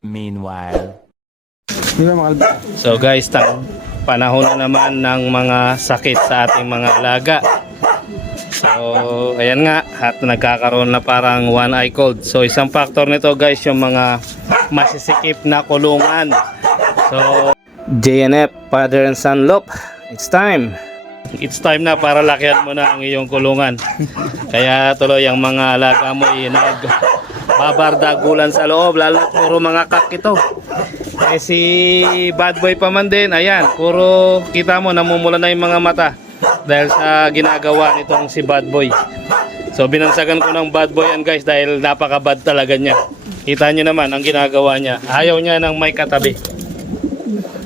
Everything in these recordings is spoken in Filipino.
Meanwhile. So guys, panahon na naman ng mga sakit sa ating mga alaga. So ayan nga, at nagkakaroon na parang one eye cold. So isang factor nito guys, yung mga masisikip na kulungan. So JNF, Father and Son Loop, it's time. It's time na para lakihan mo na ang iyong kulungan. Kaya tuloy ang mga alaga mo ay nagbabardagulan sa loob, lalo puro mga kak ito. Eh si bad boy pa man din, ayan, puro kita mo namumula na yung mga mata dahil sa ginagawa nitong si bad boy. So binansagan ko ng bad boy yan guys dahil napaka-bad talaga niya. Kita nyo naman ang ginagawa niya. Ayaw niya ng may katabi.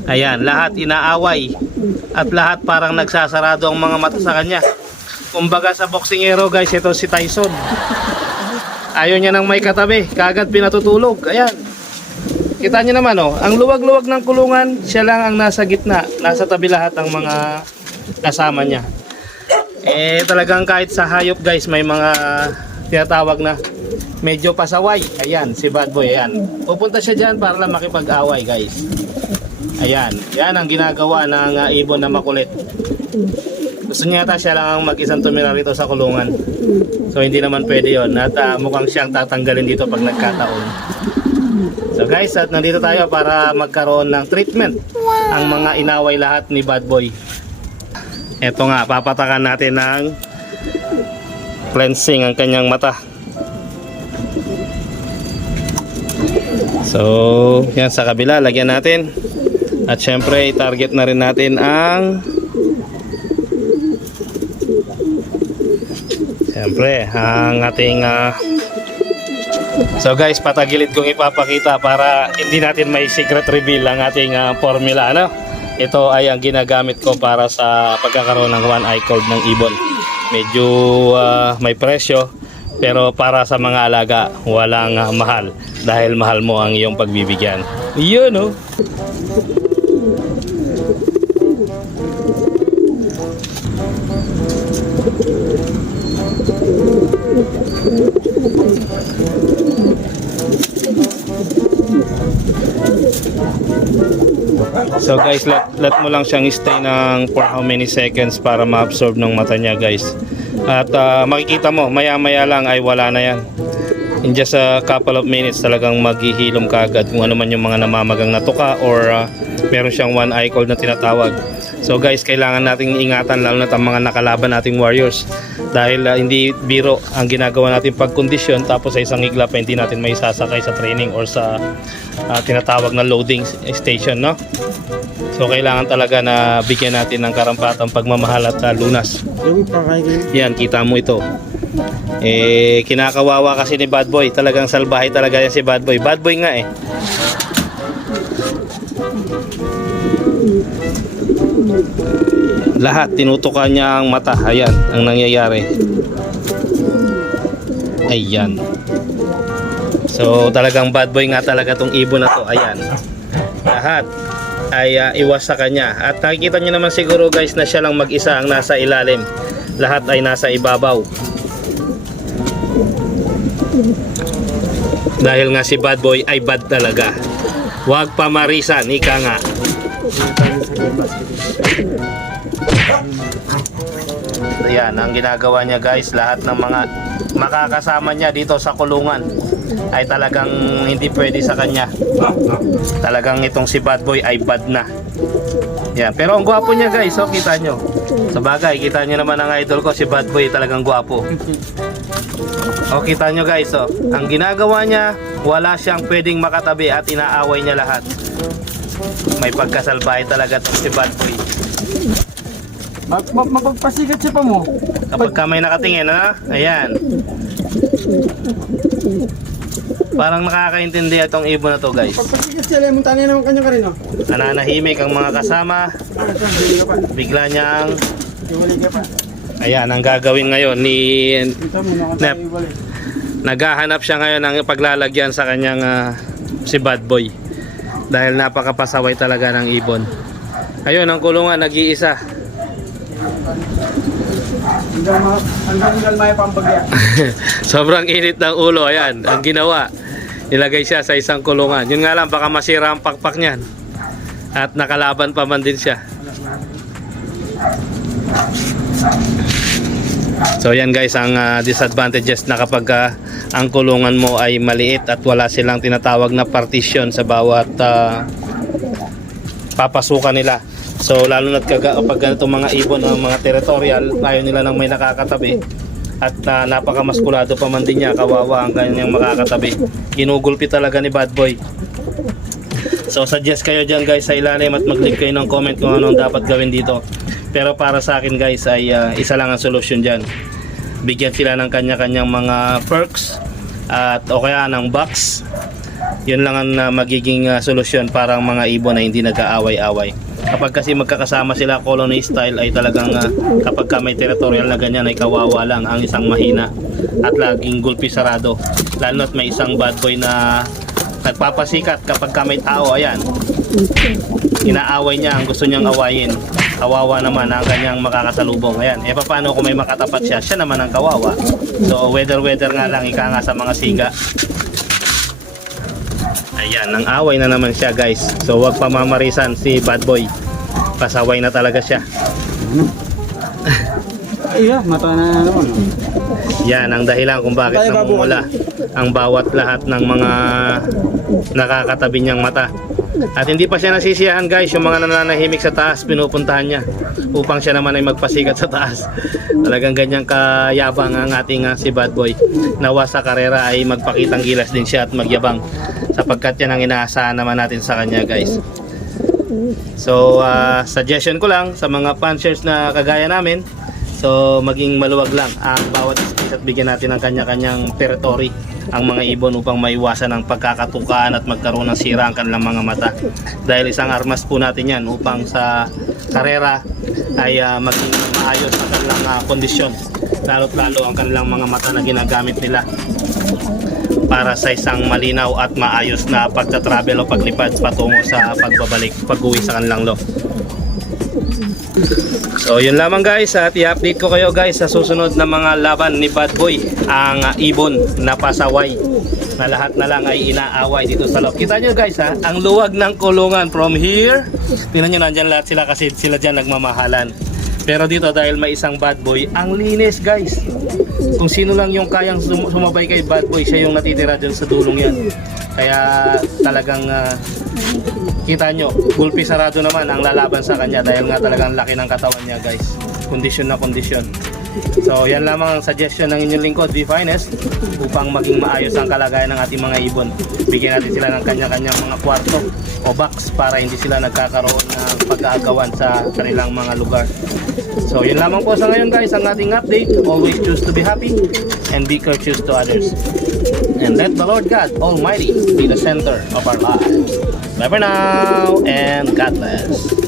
Ayan, lahat inaaway at lahat parang nagsasarado ang mga mata sa kanya. Kumbaga sa boksingero guys, ito si Tyson. Ayaw niya ng may katabi, kagad pinatutulog. Ayan. Kita niyo naman oh, ang luwag-luwag ng kulungan, siya lang ang nasa gitna, nasa tabi lahat ang mga kasama niya. Eh talagang kahit sa hayop guys, may mga tinatawag na medyo pasaway. Ayan, si bad boy, ayan. Pupunta siya diyan para lang makipag-away guys. Ayan, yan ang ginagawa ng ibon na makulit. Gusto niya yata siya lang ang mag-isang tumira rito sa kulungan. So hindi naman pwede yun. At mukhang siyang tatanggalin dito pag nagkataon. So guys, at nandito tayo para magkaroon ng treatment ang mga inaway lahat ni bad boy. Eto nga, papatakan natin ng cleansing ang kanyang mata. So yan sa kabila, lagyan natin. At syempre, i-target na rin natin ang ating so guys, patagilid kong ipapakita para hindi natin may secret reveal ang ating formula, ano? Ito ay ang ginagamit ko para sa pagkakaroon ng one eye cold ng ibon. Medyo may presyo, pero para sa mga alaga walang mahal dahil mahal mo ang iyong pagbibigyan. Iyon oh. So guys, let mo lang siyang stay ng for how many seconds para ma-absorb ng mata niya guys. At makikita mo, maya-maya lang ay wala na yan. In just a couple of minutes talagang maghihilom ka agad kung ano man yung mga namamagang natuka or meron siyang one eye cold na tinatawag. So guys, kailangan nating ingatan lalo na ang mga nakalaban nating warriors dahil hindi biro ang ginagawa natin pagkondisyon tapos sa isang igla pa hindi natin may sasakay sa training or sa tinatawag na loading station, no? So kailangan talaga na bigyan natin ng karampatang pagmamahal at lunas. Yan, kita mo ito. Eh kinakawawa kasi ni bad boy, talagang salbahe talaga yan si bad boy. Bad boy nga eh. Lahat tinutukan niya ang mata. Ayan ang nangyayari. Ayan. So talagang bad boy nga talaga tong ibon na to. Ayan. Lahat ay iwas sa kanya. At nakikita niyo naman siguro guys na siya lang mag-isa ang nasa ilalim. Lahat ay nasa ibabaw. Dahil nga si bad boy ay bad talaga. Huwag pamarisan, ika nga. Ayan, ang ginagawa niya guys, lahat ng mga makakasama niya dito sa kulungan ay talagang hindi pwede sa kanya. Talagang itong si bad boy ay bad na. Yan, pero ang gwapo niya guys, oh, kita nyo. Sa bagay, kita nyo naman ang idol ko, si bad boy talagang gwapo. O kita nyo guys, oh, ang ginagawa niya, wala siyang pwedeng makatabi at inaaway niya lahat. May pagkasalbahe talaga itong si bad boy. Mapagpasigat siya pa mo. Kapag ka may nakatingin, ha? Ayan. Parang nakakaintindi itong ibon na to guys. Pagpasigat siya, lemon tangin naman kanya ka rin, oh. Nananahimik ang mga kasama. Bigla niyang ayan, ang gagawin ngayon ni Nep. Naghahanap siya ngayon ng paglalagyan sa kanyang si bad boy. Dahil napakapasaway talaga ng ibon. Ayun, ang kulungan nag-iisa. Hanggang may pambagya. Sobrang init ng ulo. Ayan, ang ginawa. Nilagay siya sa isang kulungan. Yun nga lang, baka masira ang pakpak niyan. At nakalaban pa man din siya. So yan guys, ang disadvantages na kapag ang kulungan mo ay maliit at wala silang tinatawag na partition sa bawat papasukan nila. So lalo na kapag ganito mga ibon ng mga territorial, ayaw nila nang may nakakatabi. At napakamaskulado pa man din niya, kawawa ang kanyang makakatabi. Ginugulpi talaga ni Bad Boy. So suggest kayo dyan guys sa ilalim at mag-leave kayo ng comment kung anong dapat gawin dito. Pero para sa akin guys ay isa lang ang solusyon dyan. Bigyan sila ng kanya-kanyang mga perks at o kaya ng box. Yun lang ang magiging solusyon para ang mga ibon na hindi nag-aaway-away. Kapag kasi magkakasama sila colony style ay talagang kapag ka may territorial na ganyan ay kawawa lang ang isang mahina at laging gulpi sarado. Lalo at may isang bad boy na nagpapasikat kapag ka may tao, ayan, inaaway niya ang gusto niyang awayin. Kawawa naman ang kanyang makakasalubong. Ayan, paano kung may makatapat siya? Siya naman ang kawawa. So weather nga lang, ika nga sa mga siga. Ayan, nang away na naman siya guys. So wag pamamarisan si Bad Boy. Pasaway na talaga siya. Ay, mata na naman. Yan ang dahilan kung bakit namumula ang bawat lahat ng mga nakakatabi niyang mata. At hindi pa siya nasisiyahan guys, yung mga nananahimik sa taas pinupuntahan niya upang siya naman ay magpasikat sa taas. Talagang ganyang kayabang ang ating si Bad Boy. Nawa sa karera ay magpakitang gilas din siya at magyabang, sapagkat yan ang inaasahan naman natin sa kanya guys. So suggestion ko lang sa mga punchers na kagaya namin, so maging maluwag lang ang bawat space at bigyan natin ng kanya-kanyang territory ang mga ibon upang maiwasan ang pagkakatukaan at magkaroon ng sira ang kanilang mga mata. Dahil isang armas po natin yan upang sa karera ay maging maayos ang kanilang kondisyon, lalo't lalo ang kanilang mga mata na ginagamit nila para sa isang malinaw at maayos na pagta-travel o paglipad patungo sa pag-uwi sa kanilang loft. So yun lamang guys, at i-update ko kayo guys sa susunod na mga laban ni Bad Boy, ang ibon na pasaway na lahat na lang ay inaaway dito sa loob. Kita nyo guys ang luwag ng kulungan from here. Tingnan nyo, nandyan lahat sila kasi sila dyan nagmamahalan. Pero dito dahil may isang Bad Boy, ang linis guys. Kung sino lang yung kayang sumabay kay Bad Boy, siya yung natitira dyan sa dulong yan. Kaya talagang kita nyo, gulpi sarado naman ang lalaban sa kanya dahil nga talagang laki ng katawan niya guys. Kondisyon na kondisyon. So yan lamang ang suggestion ng inyong lingkod, The Finest, upang maging maayos ang kalagayan ng ating mga ibon. Bigyan natin sila ng kanya-kanyang mga kwarto o box para hindi sila nagkakaroon ng pag-aagawan sa kanilang mga lugar. So yun lamang po sa ngayon guys ang ating update. Always choose to be happy and be courteous to others. And let the Lord God Almighty be the center of our lives. Bye for now and God bless.